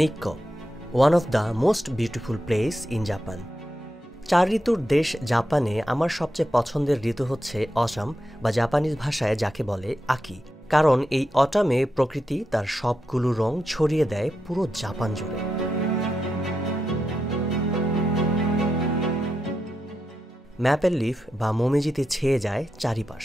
Nicco, one of the most beautiful place in Japan. 4 ঋতুর দেশ জাপানে আমার সবচেয়ে পছন্দের ঋতু হচ্ছে অটাম বা জাপানিজ ভাষায় যাকে বলে আকি। কারণ এই অটামে প্রকৃতি তার সবগুলো রং ছড়িয়ে দেয় পুরো জাপান জুড়ে। ম্যাপেল লিফ বা মোমিজিতে ছেয়ে যায় চারিপাশ।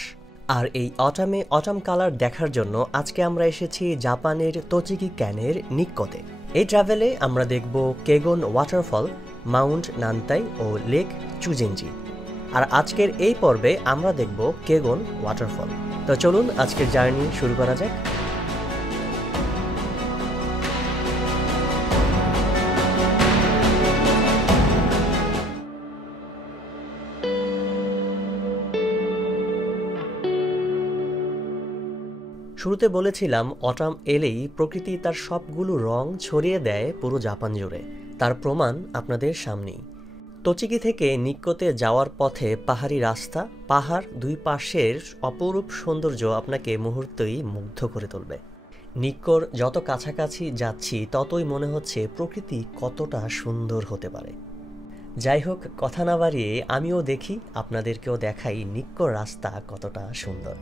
আর এই অটামে অটাম কালার দেখার জন্য আজকে আমরা এসেছি জাপানের তোচিকি ক্যানের নিক্কোতে। এই ট্রাভেলে আমরা দেখব কেগন ওয়াটারফল, মাউন্ট নান্তাই ও লেক চুজেনজি। আর আজকের এই পর্বে আমরা দেখব কেগন ওয়াটারফল। তো চলুন আজকের জার্নি শুরু করা যাক। শুরুতে বলেছিলাম অটাম এলেই প্রকৃতি তার সবগুলো রং ছড়িয়ে দেয় পুরো জাপান জুড়ে। তার প্রমাণ আপনাদের সামনেই। তোচিকি থেকে নিক্কোতে যাওয়ার পথে পাহাড়ি রাস্তা, পাহাড় দুই পাশের অপরূপ সৌন্দর্য আপনাকে মুহূর্তেই মুগ্ধ করে তুলবে। নিক্কোর যত কাছাকাছি যাচ্ছি ততই মনে হচ্ছে প্রকৃতি কতটা সুন্দর হতে পারে। যাই হোক, কথা না বাড়িয়ে আমিও দেখি, আপনাদেরকেও দেখাই নিক্কোর রাস্তা কতটা সুন্দর।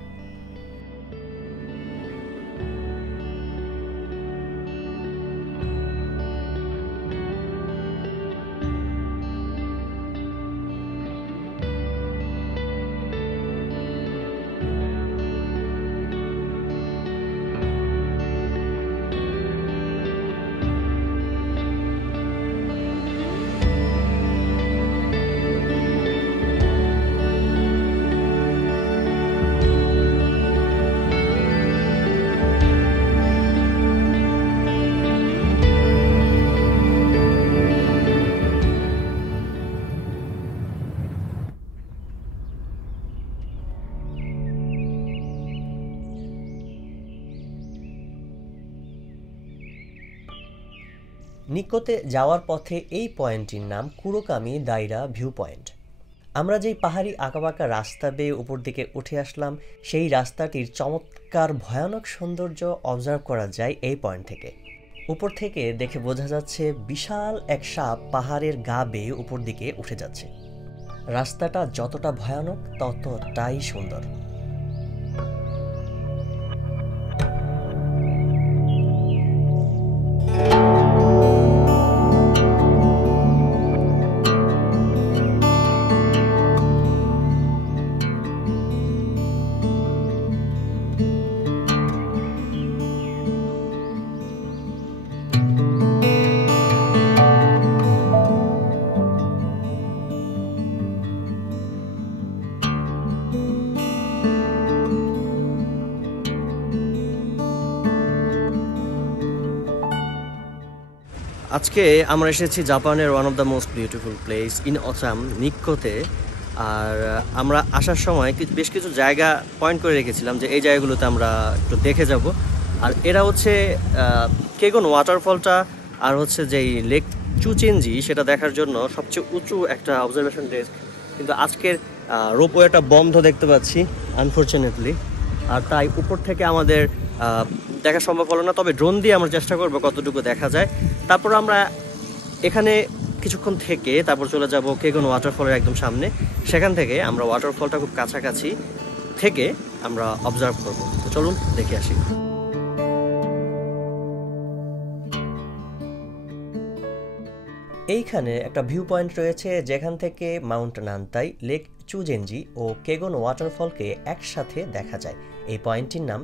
নিক্কোতে যাওয়ার পথে এই পয়েন্টটির নাম কুরোকামি দাইরা ভিউ পয়েন্ট। আমরা যেই পাহাড়ি আঁকাবাঁকা রাস্তা বেয়ে উপর দিকে উঠে আসলাম, সেই রাস্তাটির চমৎকার ভয়ানক সৌন্দর্য অবজার্ভ করা যায় এই পয়েন্ট থেকে। উপর থেকে দেখে বোঝা যাচ্ছে বিশাল এক সাপ পাহাড়ের গা বেয়ে উপর দিকে উঠে যাচ্ছে। রাস্তাটা যতটা ভয়ানক ততটাই সুন্দর। আজকে আমরা এসেছি জাপানের one of the most beautiful place in autumn, নিক্কোতে। আর আমরা আসার সময় বেশ কিছু জায়গা পয়েন্ট করে রেখেছিলাম যে এই জায়গাগুলোতে আমরা একটু দেখে যাব। আর এরা হচ্ছে কেগন ওয়াটারফলটা আর হচ্ছে যেই লেক চুচেনজি সেটা দেখার জন্য সবচেয়ে উঁচু একটা অবজারভেশন ডেস্ক। কিন্তু আজকের রোপওয়েটা বন্ধ দেখতে পাচ্ছি আনফর্চুনেটলি। আর তাই উপর থেকে আমাদের দেখা সম্ভব হলো না, তবে ড্রোন দিয়ে আমরা চেষ্টা করবো কতটুকু দেখা যায়। তারপর আমরা এখানে কিছুক্ষণ থেকে তারপর চলে যাব কেগন ওয়াটারফলের একদম সামনে। সেখান থেকে আমরা ওয়াটারফলটা খুব কাছাকাছি থেকে আমরা অবজার্ভ করব। তো চলুন দেখে আসি। এইখানে একটা ভিউ পয়েন্ট রয়েছে যেখান থেকে মাউন্ট নান্তাই, লেক চুজেনজি ও কেগন ওয়াটারফলকে একসাথে দেখা যায়। এই পয়েন্টটির নাম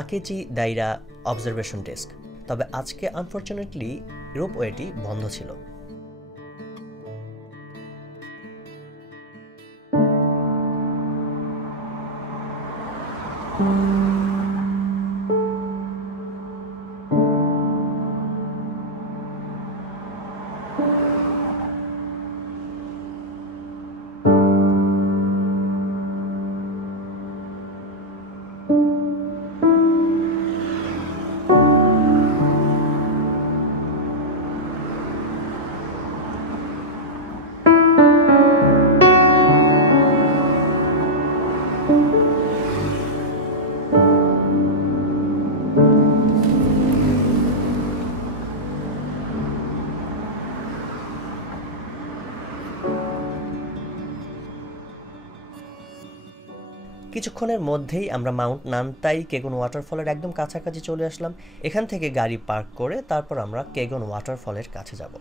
আকেচি দাইরা অবজারভেশন ডেস্ক। তবে আজকে আনফর্চুনেটলি রোপওয়েটি বন্ধ ছিল। কিছুক্ষণের মধ্যেই আমরা মাউন্ট নানতাই কেগন ওয়াটারফলের একদম কাছাকাছি চলে আসলাম। এখান থেকে গাড়ি পার্ক করে তারপর আমরা কেগন ওয়াটারফলের কাছে যাব।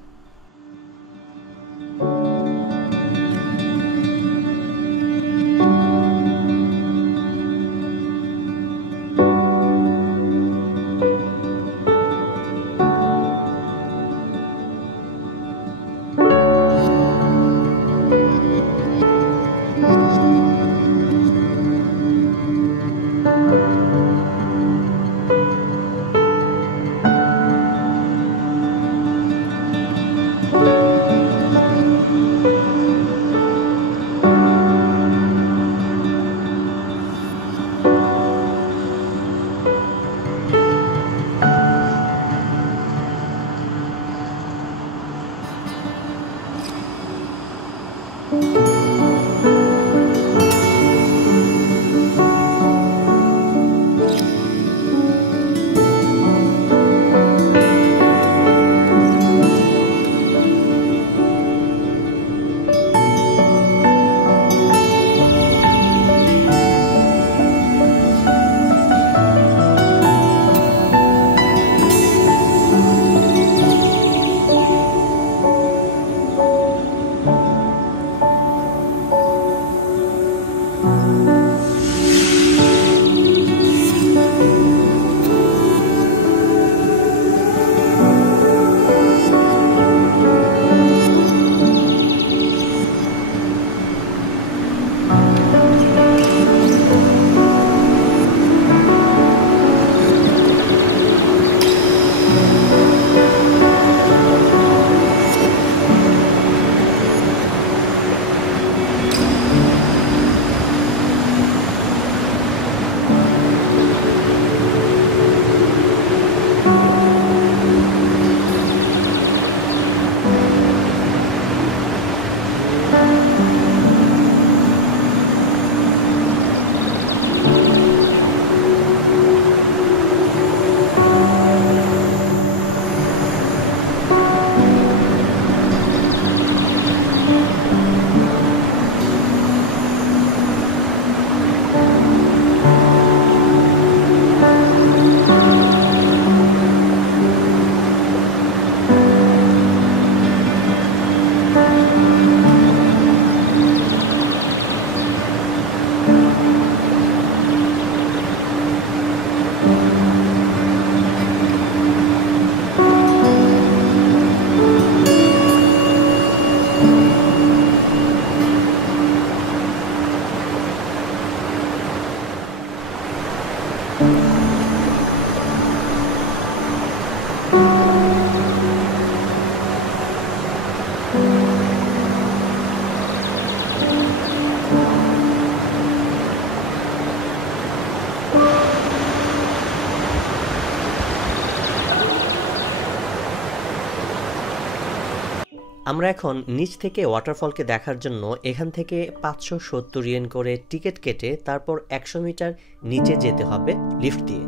আমরা এখন নিচ থেকে ওয়াটারফলকে দেখার জন্য এখান থেকে 570 ইয়েন করে টিকিট কেটে তারপর 100 মিটার নিচে যেতে হবে লিফট দিয়ে।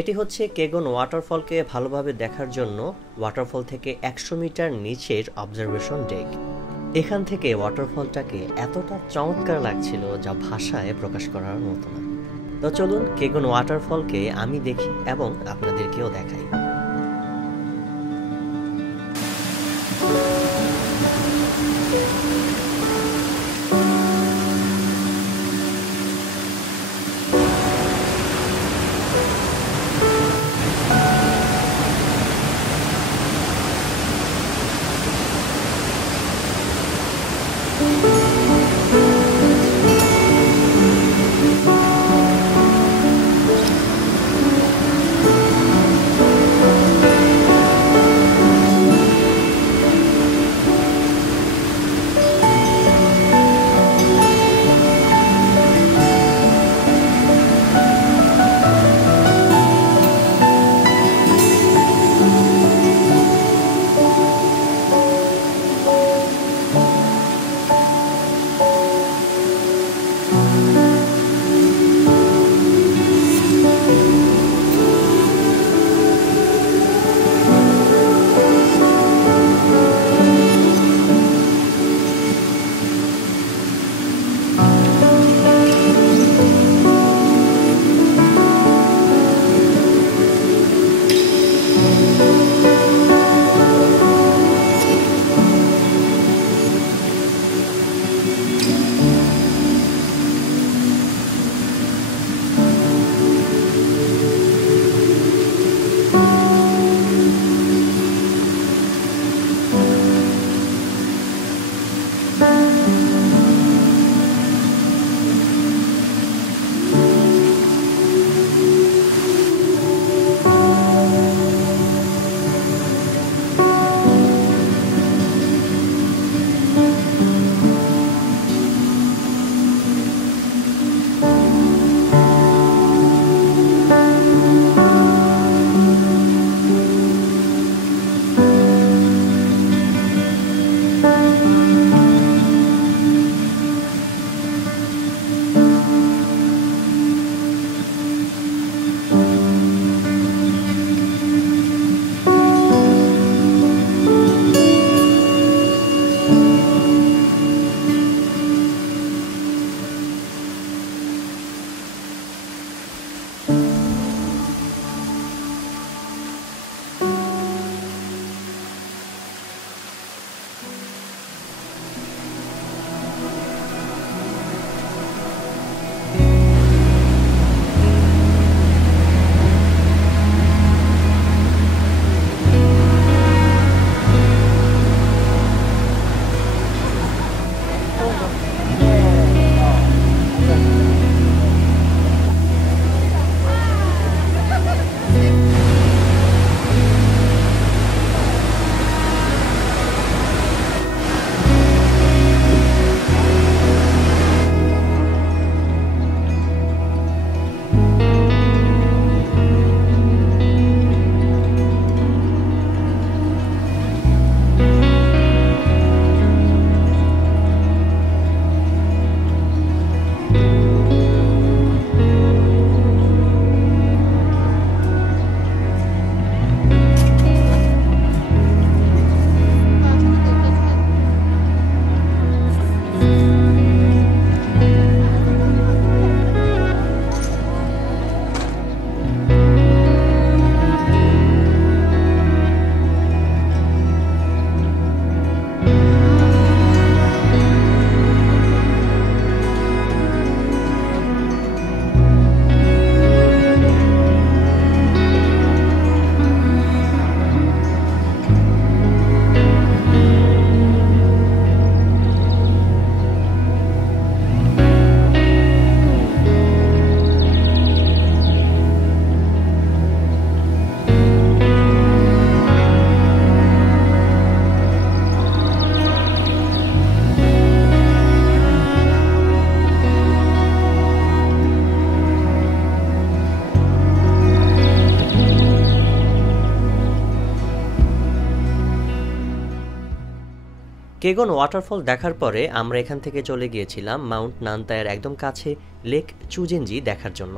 এটি হচ্ছে কেগন ওয়াটারফলকে ভালোভাবে দেখার জন্য ওয়াটারফল থেকে 100 মিটার নিচের অবজারভেশন ডেক। এখান থেকে ওয়াটারফলটাকে এতটা চমৎকার লাগছিল যা ভাষায় প্রকাশ করার মতো না। তো চলুন কেগন ওয়াটারফলকে আমি দেখি এবং আপনাদেরকেও দেখাই। কেগন ওয়াটারফল দেখার পরে আমরা এখান থেকে চলে গিয়েছিলাম মাউন্ট নানতায়ের একদম কাছে লেক চুজেনজি দেখার জন্য।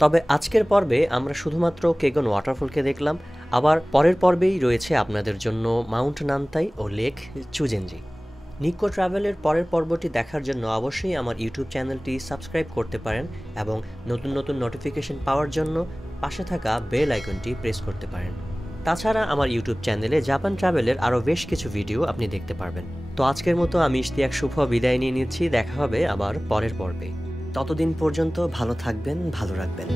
তবে আজকের পর্বে আমরা শুধুমাত্র কেগন ওয়াটারফলকে দেখলাম, আবার পরের পর্বেই রয়েছে আপনাদের জন্য মাউন্ট নানতাই ও লেক চুজেনজি। নিক্কো ট্রাভেলের পরের পর্বটি দেখার জন্য অবশ্যই আমার ইউটিউব চ্যানেলটি সাবস্ক্রাইব করতে পারেন এবং নতুন নতুন নোটিফিকেশন পাওয়ার জন্য পাশে থাকা বেল আইকনটি প্রেস করতে পারেন। তাছাড়া আমার ইউটিউব চ্যানেলে জাপান ট্রাভেলের আরও বেশ কিছু ভিডিও আপনি দেখতে পারবেন। তো আজকের মতো আমি ইশতিয়াক শুভ বিদায় নিয়ে নিচ্ছি, দেখা হবে আবার পরের পর্বে। ততদিন পর্যন্ত ভালো থাকবেন, ভালো রাখবেন।